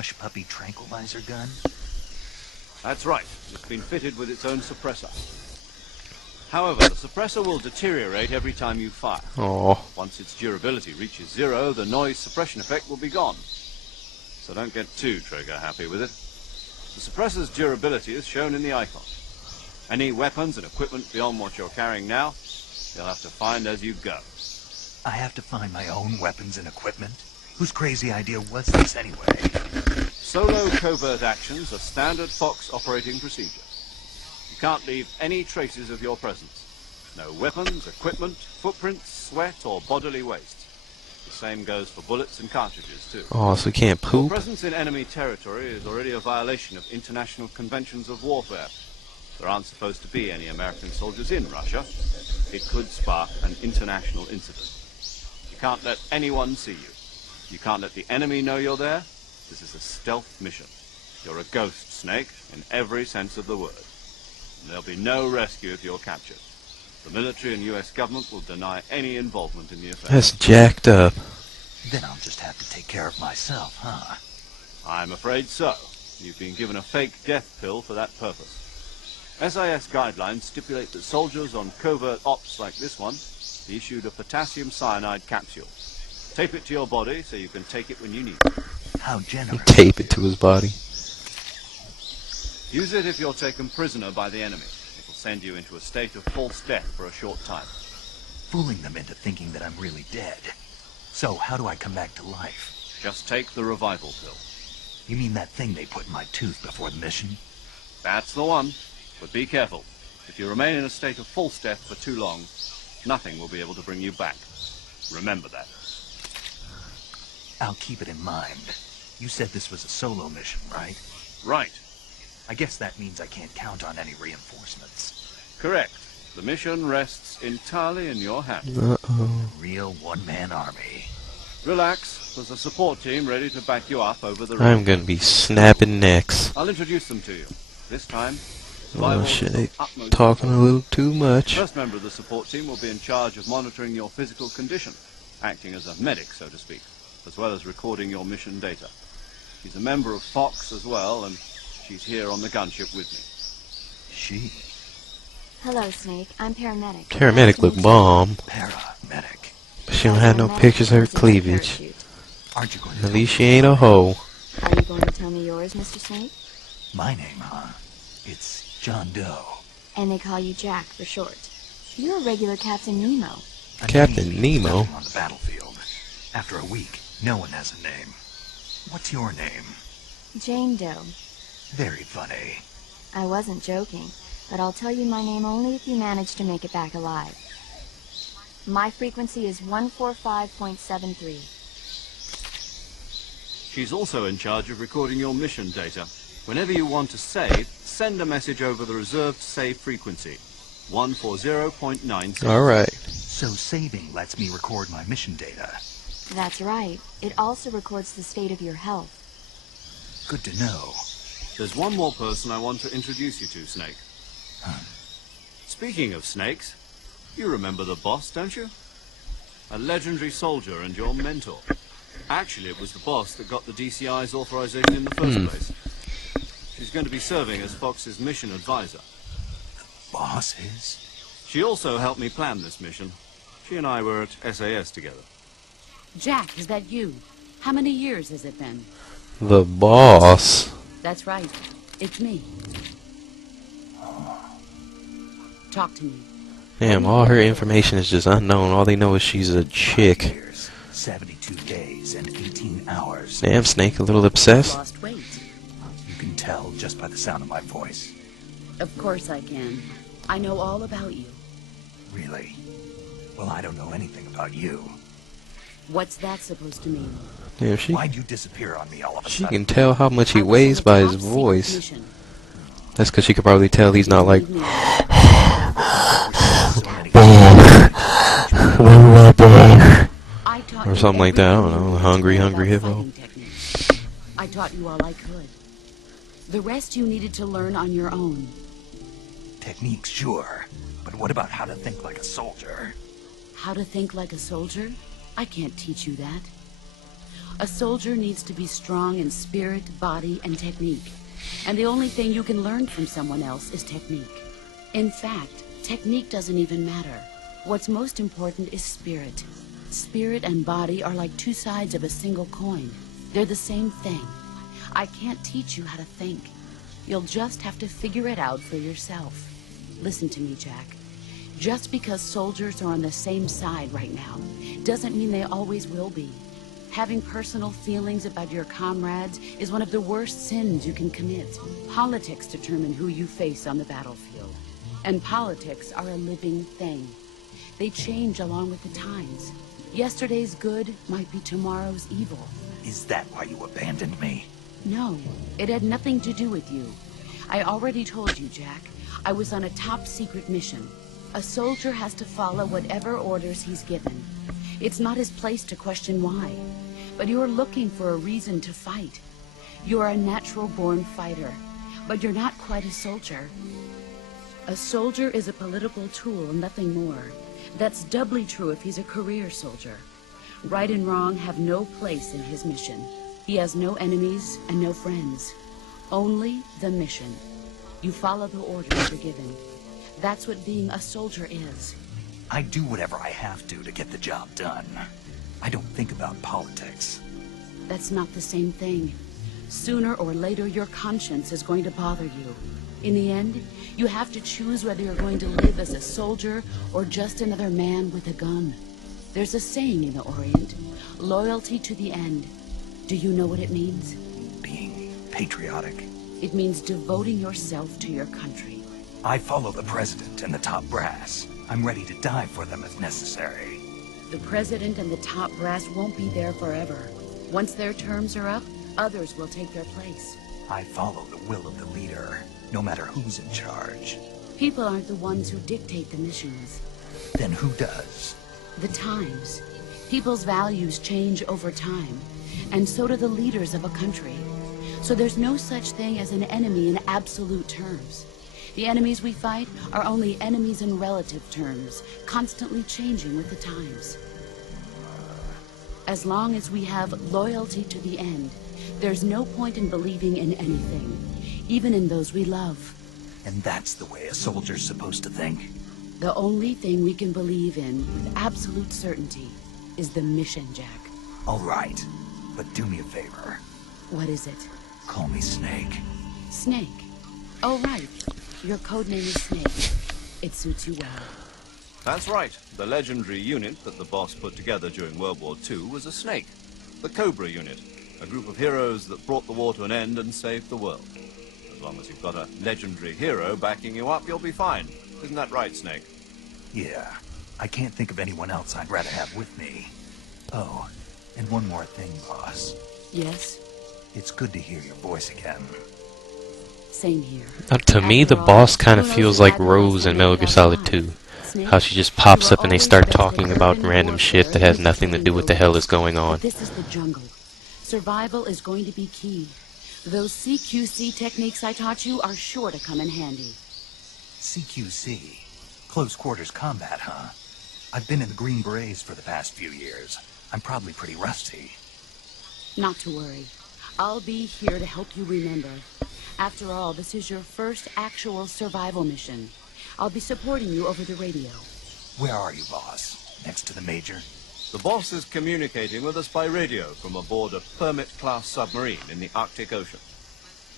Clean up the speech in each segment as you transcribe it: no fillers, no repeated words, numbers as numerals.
hush-puppy tranquilizer gun? That's right. It's been fitted with its own suppressor. However, the suppressor will deteriorate every time you fire. Oh. Once its durability reaches 0, the noise suppression effect will be gone. So don't get too trigger-happy with it. The suppressor's durability is shown in the icon. Any weapons and equipment beyond what you're carrying now, you'll have to find as you go. I have to find my own weapons and equipment? Whose crazy idea was this anyway? Solo covert actions are standard Fox operating procedure. You can't leave any traces of your presence. No weapons, equipment, footprints, sweat, or bodily waste. The same goes for bullets and cartridges, too. Oh, so we can't poop? Presence in enemy territory is already a violation of international conventions of warfare. There aren't supposed to be any American soldiers in Russia. It could spark an international incident. You can't let anyone see you. You can't let the enemy know you're there. This is a stealth mission. You're a ghost, Snake, in every sense of the word. And there'll be no rescue if you're captured. The military and U.S. government will deny any involvement in the affair. That's jacked up. Then I'll just have to take care of myself, huh? I'm afraid so. You've been given a fake death pill for that purpose. SIS guidelines stipulate that soldiers on covert ops like this one be issued a potassium cyanide capsule. Tape it to your body so you can take it when you need it. How generous. Tape it to his body. Use it if you're taken prisoner by the enemy. It will send you into a state of false death for a short time. Fooling them into thinking that I'm really dead. So, how do I come back to life? Just take the revival pill. You mean that thing they put in my tooth before the mission? That's the one. But be careful. If you remain in a state of false death for too long, nothing will be able to bring you back. Remember that. I'll keep it in mind. You said this was a solo mission, right? Right. I guess that means I can't count on any reinforcements. Correct. The mission rests entirely in your hands. Uh-oh. Real one-man army. Relax. There's a support team ready to back you up over the I'm road. gonna be snapping necks. I'll introduce them to you. This time, Oh shit, they utmost talking a little too much. First member of the support team will be in charge of monitoring your physical condition, acting as a medic, so to speak, as well as recording your mission data. She's a member of Fox as well, and she's here on the gunship with me. She? Hello, Snake. I'm paramedic. Paramedic look bomb. Paramedic. But she don't have no pictures of her cleavage. Aren't you going to At tell least me she ain't a hoe. Are you going to tell me yours, Mr. Snake? my name, huh? It's John Doe. And they call you Jack for short. You're a regular Captain Nemo. Captain name Nemo? nothing on the battlefield. After a week, no one has a name. What's your name? Jane Doe. Very funny. I wasn't joking, but I'll tell you my name only if you manage to make it back alive. My frequency is 145.73. She's also in charge of recording your mission data. Whenever you want to save, send a message over the reserved save frequency, 140.96. Alright. So saving lets me record my mission data. That's right. It also records the state of your health. Good to know. There's one more person I want to introduce you to, Snake. Huh. Speaking of snakes, you remember the boss, don't you? A legendary soldier and your mentor. Actually, it was the boss that got the DCI's authorization in the first place. She's going to be serving as Fox's mission advisor. Boss is? She also helped me plan this mission. She and I were at SAS together. Jack, is that you? How many years has it been? The boss. That's right. It's me. Talk to me. Damn, all her information is just unknown. All they know is she's a chick. Years, 72 days and 18 hours. Damn, Snake, a little obsessed. Lost weight. You can tell just by the sound of my voice. Of course I can. I know all about you. Really? Well, I don't know anything about you. What's that supposed to mean? Damn, she Why'd you disappear on me all of a she sudden? can tell how much he I was weighs on a by his top-secret voice. mission. That's because she could probably tell he's not like. So many I taught Or you something like that, I don't everything know, you hungry, know hungry about hippo. fighting techniques. I taught you all I could. The rest you needed to learn on your own. techniques, sure. But what about how to think like a soldier? How to think like a soldier? I can't teach you that. A soldier needs to be strong in spirit, body, and technique. And the only thing you can learn from someone else is technique. In fact, technique doesn't even matter. What's most important is spirit. Spirit and body are like two sides of a single coin. They're the same thing. I can't teach you how to think. You'll just have to figure it out for yourself. Listen to me, Jack. Just because soldiers are on the same side right now doesn't mean they always will be. Having personal feelings about your comrades is one of the worst sins you can commit. Politics determine who you face on the battlefield. And politics are a living thing. They change along with the times. Yesterday's good might be tomorrow's evil. Is that why you abandoned me? No, it had nothing to do with you. I already told you, Jack. I was on a top-secret mission. A soldier has to follow whatever orders he's given. It's not his place to question why. But you're looking for a reason to fight. You're a natural-born fighter, but you're not quite a soldier. A soldier is a political tool, nothing more. That's doubly true if he's a career soldier. Right and wrong have no place in his mission. He has no enemies and no friends. Only the mission. You follow the orders you're given. That's what being a soldier is. I do whatever I have to get the job done. I don't think about politics. That's not the same thing. Sooner or later, your conscience is going to bother you. In the end, you have to choose whether you're going to live as a soldier or just another man with a gun. There's a saying in the Orient, loyalty to the end. Do you know what it means? Being patriotic. It means devoting yourself to your country. I follow the president and the top brass. I'm ready to die for them if necessary. The president and the top brass won't be there forever. Once their terms are up, others will take their place. I follow the will of the leader, no matter who's in charge. People aren't the ones who dictate the missions. Then who does? The times. People's values change over time, and so do the leaders of a country. So there's no such thing as an enemy in absolute terms. The enemies we fight are only enemies in relative terms, constantly changing with the times. As long as we have loyalty to the end, there's no point in believing in anything, even in those we love. And that's the way a soldier's supposed to think? The only thing we can believe in with absolute certainty is the mission, Jack. All right, but do me a favor. What is it? Call me Snake. Snake. Oh, right. Your code name is Snake. It suits you well. That's right. The legendary unit that the boss put together during World War II was a Snake. The Cobra unit. A group of heroes that brought the war to an end and saved the world. As long as you've got a legendary hero backing you up, you'll be fine. Isn't that right, Snake? Yeah. I can't think of anyone else I'd rather have with me. Oh, and one more thing, boss. Yes? It's good to hear your voice again. Same here. To me, the boss kind of feels like Rose in Metal Gear Solid 2. How she just pops up and they start talking about random shit that has nothing to do with the hell is going on. This is the jungle. Survival is going to be key. Those CQC techniques I taught you are sure to come in handy. CQC? Close quarters combat, huh? I've been in the Green Berets for the past few years. I'm probably pretty rusty. Not to worry. I'll be here to help you remember. After all, this is your first actual survival mission. I'll be supporting you over the radio. Where are you, boss? Next to the Major? The boss is communicating with us by radio from aboard a Permit-class submarine in the Arctic Ocean.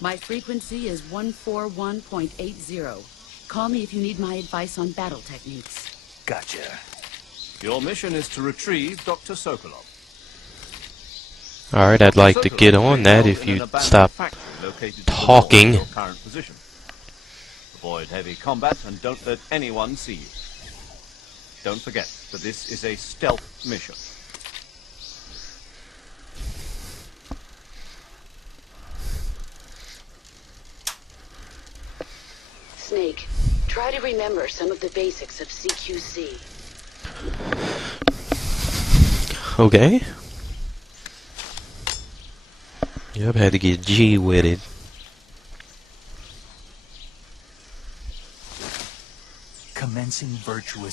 My frequency is 141.80. Call me if you need my advice on battle techniques. Gotcha. Your mission is to retrieve Dr. Sokolov. Alright, I'd like to get on that if you stop talking. Your current position. Avoid heavy combat and don't let anyone see you. Don't forget that this is a stealth mission. Snake, try to remember some of the basics of CQC. Okay. Yep, had to get G-witted. Commencing virtuous